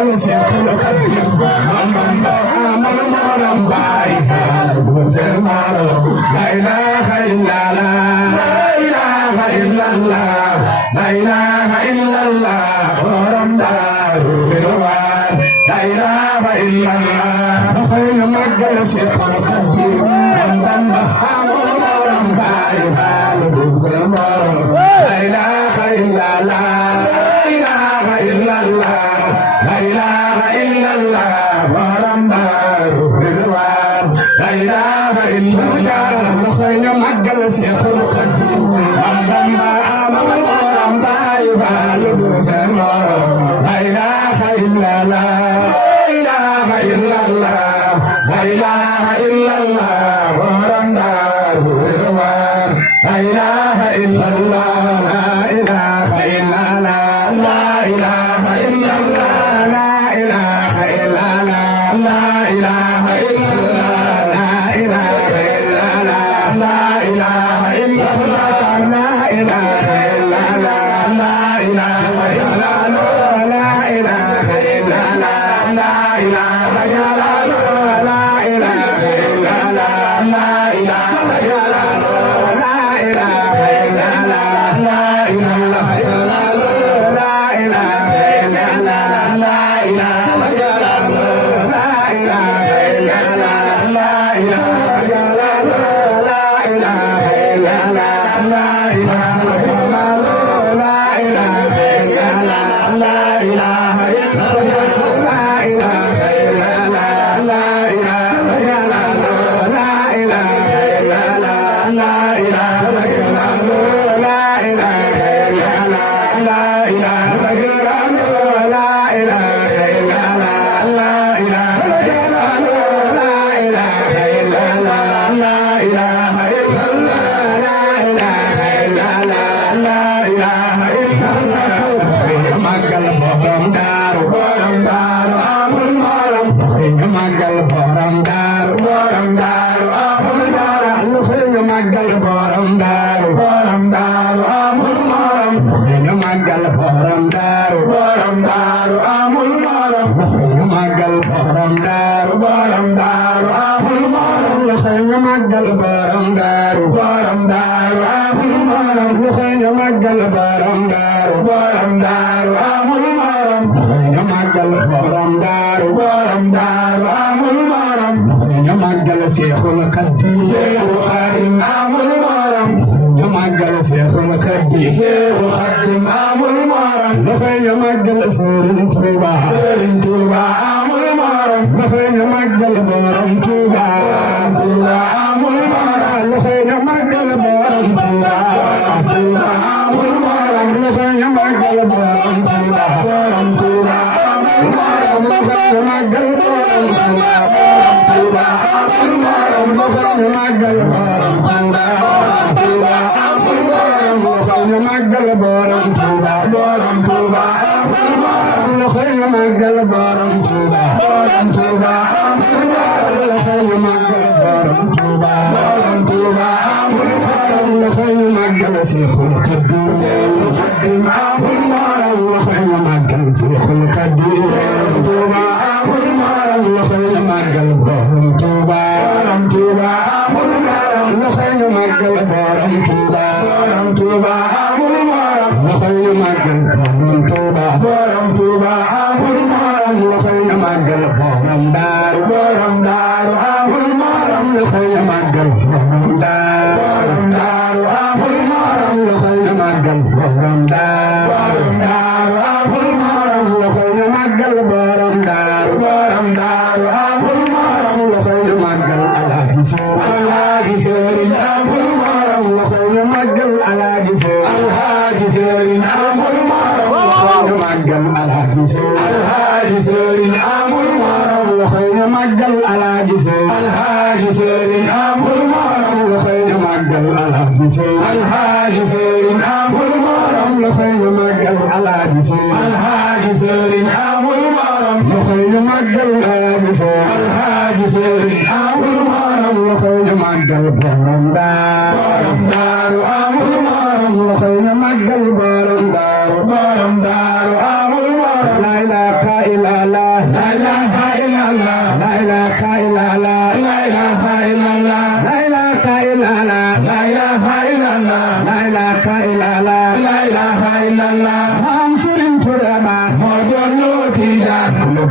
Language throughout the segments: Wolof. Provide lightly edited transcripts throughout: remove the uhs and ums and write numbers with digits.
magal Seexul Xadiim Bamba amul morom Baay Faal bu seen maalo la ilaha illallah la ilaha illallah la ilaha illallah borom Daaru Ridwaan la ilaha illallah xëy na magal Seexul Xadiim Bamba amul morom Baay Faal bu seen maalo la ilaha illallah la ilaha illallah borom Daaru Ridwaan la ilaha illallah xëy na magal Seexul Xadiim Bamba amul morom Baay Faal bu seen morom la ilaha illallah la ilaha illallah la ilaha illallah borom Daaru Ridwaan la ilaha illallah la ilaha illallah la ilaha illallah la ilaha illallah la ilaha illallah la ilaha illallah la ilaha illallah la ilaha illallah la ilaha illallah la ilaha illallah la ilaha illallah la ilaha illallah la ilaha illallah la ilaha illallah la ilaha Seexul Xadiim Seexul Xadiim amul morom ñu màggal Seexul Xadiim Seexul Xadiim amul morom dafay ñu màggal Sëriñ Tuuba Sëriñ Tuuba amul morom dafay ñu màggal Borom Tuuba Tuuba amul morom dafay ñu màggal Borom Tuuba Tuuba amul morom dafay ñu màggal Borom Tuuba Borom Tuuba amul morom dafay ñu màggal Borom Tuuba Borom Tuuba ñu màggal Borom Tuuba Tuuba amul morom loxo ñu màggal Borom Tuuba Borom Tuuba amul morom loxo ñu màggal Borom Tuuba Borom Tuuba amul morom loxo ñu màggal Borom Tuuba Borom Tuuba amul morom loxo ñu màggal Seexul Xadiim Seexul Xadiim amul morom loxo ñu màggal Seexul Xadiim Seexul Tuuba amul morom loxo ñu màggal Borom Tuuba Borom Tuuba amul morom loxo ñu màggal Borom Tuuba Borom Tuuba amul morom loxo ñu màggal Borom Tuuba Borom Tuuba amul morom loxo ñu màggal Borom Daaru Borom Daaru amul morom loxo ñu màggal Borom Daaru Borom Daaru amul morom loxo ñu màggal Borom Daaru Borom Daaru amul morom loxo ñu màggal Borom Daaru Borom Daaru amul morom loxo ñu màggal Alaaji Sëriñ amul morom loxo ñu màggal Alaaji Sëriñ amul morom loxo ñu màggal Alaaji Sëriñ amul morom loxo ñu màggal Alaaji Sëriñ amul morom loxo ñu màggal Alaaji Sëriñ amul morom loxo ñu màggal Alaaji Sëriñ amul morom loxo ñu màggal Alaaji Sëriñ amul morom loxo ñu màggal Borom Daaru amul morom loxo ñu màggal Borom Daaru amul morom la ilaha illallah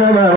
Jamaah